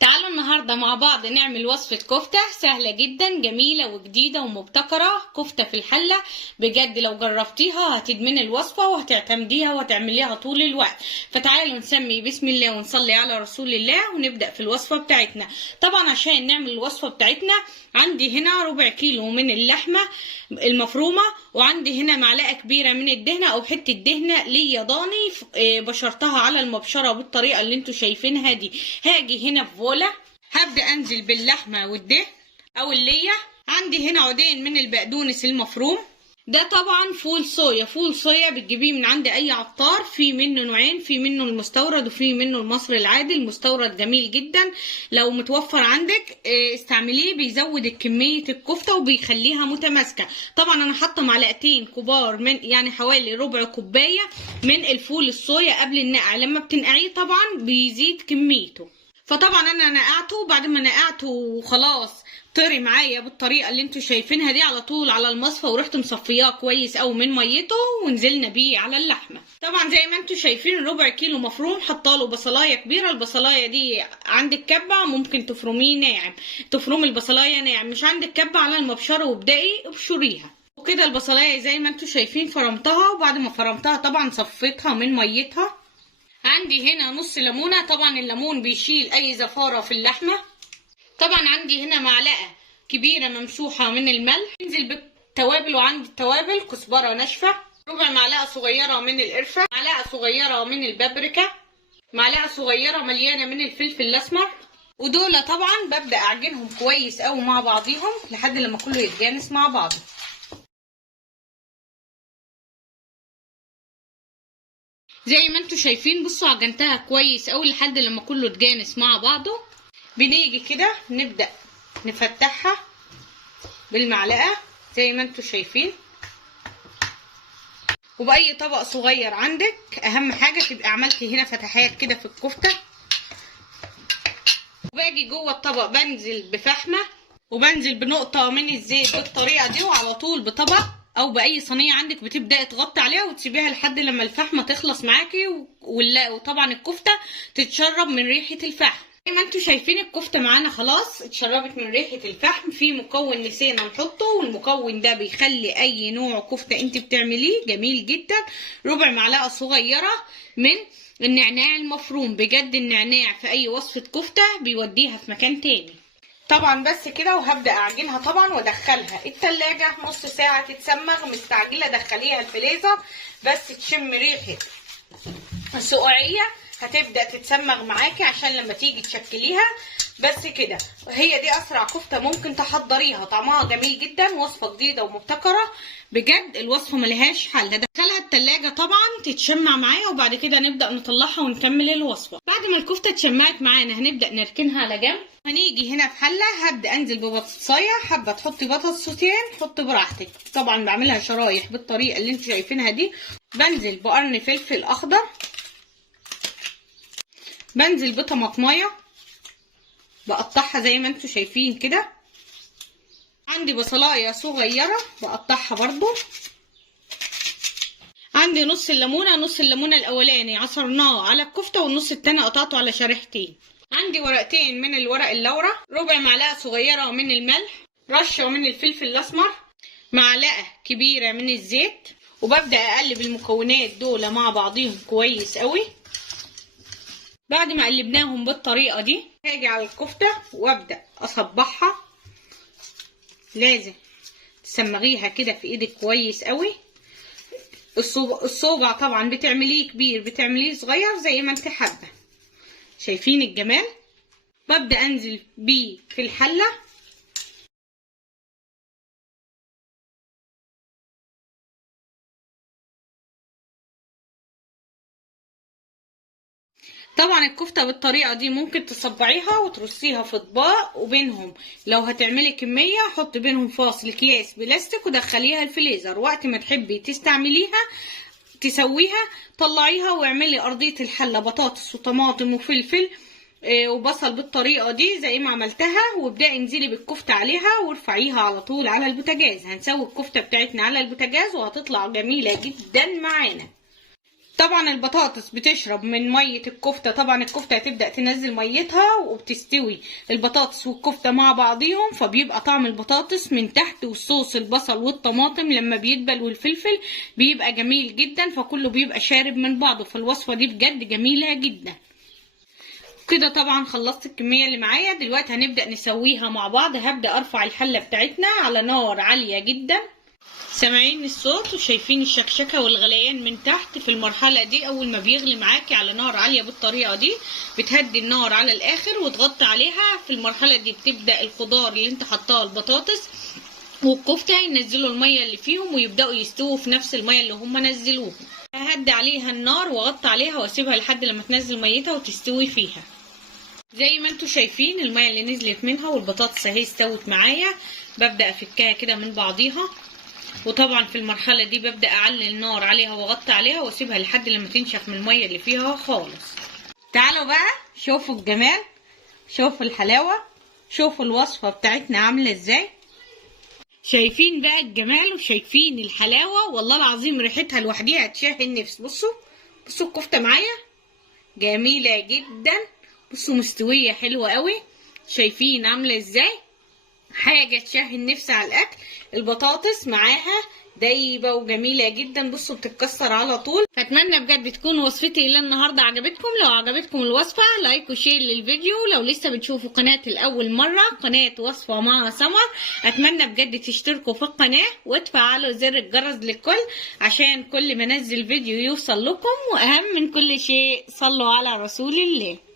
تعالوا النهاردة مع بعض نعمل وصفة كفتة سهلة جدا، جميلة وجديدة ومبتكرة. كفتة في الحلة بجد لو جربتيها هتدمني الوصفة وهتعتمديها وهتعمليها طول الوقت. فتعالوا نسمي بسم الله ونصلي على رسول الله ونبدأ في الوصفة بتاعتنا. طبعا عشان نعمل الوصفة بتاعتنا عندي هنا ربع كيلو من اللحمة المفرومة، وعندي هنا معلقة كبيرة من الدهنة او حتة دهنة ليا ضاني بشرتها على المبشرة بالطريقة اللي انتوا شايفينها دي. هاجي هنا في فولة هبدأ انزل باللحمة والدهن او اللية. عندي هنا عودين من البقدونس المفروم، ده طبعا فول صويا. فول صويا بتجيبيه من عند اي عطار، في منه نوعين، في منه المستورد وفي منه المصري العادي. المستورد جميل جدا، لو متوفر عندك استعمليه، بيزود كمية الكفتة وبيخليها متماسكة. طبعا انا حاطه معلقتين كبار من يعني حوالي ربع كوباية من الفول الصويا قبل النقع. لما بتنقعيه طبعا بيزيد كميته، فطبعا انا نقعته. بعد ما نقعته خلاص طري معايا بالطريقه اللي انتوا شايفينها دي، على طول على المصفى ورحت مصفياه كويس او من ميته ونزلنا بيه على اللحمه. طبعا زي ما انتوا شايفين ربع كيلو مفروم، حطاله بصلايه كبيره. البصلايه دي عندك كبه ممكن تفرميه ناعم، تفرمي البصلايه ناعم. مش عندك كبه على المبشره وابدأي ابشريها. وكده البصلايه زي ما انتوا شايفين فرمتها، وبعد ما فرمتها طبعا صفيتها من ميتها. عندي هنا نص ليمونه، طبعا الليمون بيشيل اي زفاره في اللحمه. طبعا عندي هنا معلقه كبيره ممسوحه من الملح. انزل بالتوابل، وعندي التوابل كزبره ناشفه، ربع معلقه صغيره من القرفه، معلقه صغيره من البابريكا، معلقه صغيره مليانه من الفلفل الاسمر. ودول طبعا ببدا اعجنهم كويس قوي مع بعضيهم لحد لما كله يتجانس مع بعضه. زي ما انتوا شايفين بصوا عجنتها كويس قوي لحد لما كله اتجانس مع بعضه. بنيجي كده نبدأ نفتحها بالمعلقة زي ما انتوا شايفين، وبأي طبق صغير عندك. اهم حاجة تبقى عملتي هنا فتحات كده في الكفتة. وباجي جوه الطبق بنزل بفحمة وبنزل بنقطة من الزيت بالطريقة دي، وعلى طول بطبق او باي صينيه عندك بتبداي تغطي عليها وتسيبيها لحد لما الفحمه تخلص معاكي، وطبعا الكفته تتشرب من ريحه الفحم. زي ما انتوا شايفين الكفته معانا خلاص اتشربت من ريحه الفحم. في مكون نسينا نحطه، والمكون ده بيخلي اي نوع كفته انت بتعمليه جميل جدا. ربع معلقه صغيره من النعناع المفروم. بجد النعناع في اي وصفه كفته بيوديها في مكان تاني. طبعا بس كده، وهبدا اعجنها طبعا وادخلها التلاجة نص ساعه تتسمغ. مستعجله دخليها الفريزر بس تشم ريحه السقعيه، هتبدا تتسمغ معاكي عشان لما تيجي تشكليها. بس كده، هي دي اسرع كفته ممكن تحضريها. طعمها جميل جدا، وصفه جديده ومبتكره بجد. الوصفه ملهاش حل. هدخلها التلاجة طبعا تتشمع معايا، وبعد كده نبدا نطلعها ونكمل الوصفه. بعد ما الكفته اتشمعت معانا هنبدا نركنها على جنب. هنيجي هنا في حله هبدا انزل ببطاطسايه. حابه تحطي بطاطستين حطي براحتك. طبعا بعملها شرايح بالطريقه اللي انتوا شايفينها دي. بنزل بقرن فلفل اخضر، بنزل بطماطمايه بقطعها زي ما انتوا شايفين كده. عندي بصلايه صغيره بقطعها برضو. عندي نص الليمونه، نص الليمونه الاولاني عصرناه على الكفته والنص التاني قطعته على شريحتين. عندي ورقتين من الورق اللورا، ربع معلقه صغيره من الملح، رشه من الفلفل الاسمر، معلقه كبيره من الزيت. وببدا اقلب المكونات دول مع بعضيهم كويس قوي. بعد ما قلبناهم بالطريقه دي هاجي على الكفته وابدا اصبعها. لازم تسمغيها كده في ايدك كويس قوي. الصوبع طبعا بتعمليه كبير بتعمليه صغير زي ما انت حابه. شايفين الجمال؟ ببدا انزل بيه في الحله. طبعا الكفته بالطريقه دي ممكن تصبعيها وترصيها في اطباق، وبينهم لو هتعملي كميه حطي بينهم فاصل اكياس بلاستيك ودخليها الفريزر. وقت ما تحبي تستعمليها تسويها طلعيها واعملي ارضيه الحله بطاطس وطماطم وفلفل وبصل بالطريقه دي زي ما عملتها. وابداي انزلي بالكفته عليها وارفعيها على طول على البوتاجاز. هنسوي الكفته بتاعتنا على البوتاجاز وهتطلع جميله جدا معانا. طبعا البطاطس بتشرب من مية الكفتة. طبعا الكفتة هتبدأ تنزل ميتها وبتستوي البطاطس والكفتة مع بعضيهم، فبيبقى طعم البطاطس من تحت، والصوص البصل والطماطم لما بيدبل والفلفل بيبقى جميل جدا، فكله بيبقى شارب من بعضه. فالوصفة دي بجد جميلة جدا. كده طبعا خلصت الكمية اللي معايا. دلوقتي هنبدأ نسويها مع بعض. هبدأ ارفع الحلة بتاعتنا على نار عالية جدا. سامعين الصوت وشايفين الشكشكة والغليان من تحت. في المرحلة دي اول ما بيغلي معاكي على نار عالية بالطريقة دي بتهدي النار على الاخر وتغطي عليها. في المرحلة دي بتبدأ الخضار اللي انت حطاه، البطاطس والكفتة، ينزلوا المية اللي فيهم ويبدأوا يستووا في نفس المية اللي هم نزلوها. ههدي عليها النار واغطي عليها واسيبها لحد لما تنزل ميتها وتستوي فيها. زي ما انتوا شايفين المية اللي نزلت منها والبطاطس اهي استوت معايا. ببدأ افكها كده من بعضيها، وطبعا في المرحلة دي ببدأ اعلي النار عليها واغطي عليها واسيبها لحد لما تنشف من المية اللي فيها خالص. تعالوا بقى شوفوا الجمال، شوفوا الحلاوة، شوفوا الوصفة بتاعتنا عاملة ازاي. شايفين بقى الجمال وشايفين الحلاوة، والله العظيم ريحتها لوحديها تشهي النفس. بصوا بصوا الكفتة معايا جميلة جدا. بصوا مستوية حلوة قوي. شايفين عاملة ازاي، حاجة تشهي النفس على الاكل. البطاطس معاها دايبة وجميلة جدا، بصوا بتتكسر على طول. فاتمنى بجد تكون وصفتي الى النهاردة عجبتكم. لو عجبتكم الوصفة لايك وشير للفيديو. لو لسه بتشوفوا قناتي لأول مرة، قناة وصفة مع سمر، اتمنى بجد تشتركوا في القناة وتفعلوا زر الجرس للكل عشان كل ما انزل فيديو يوصل لكم. واهم من كل شيء صلوا على رسول الله.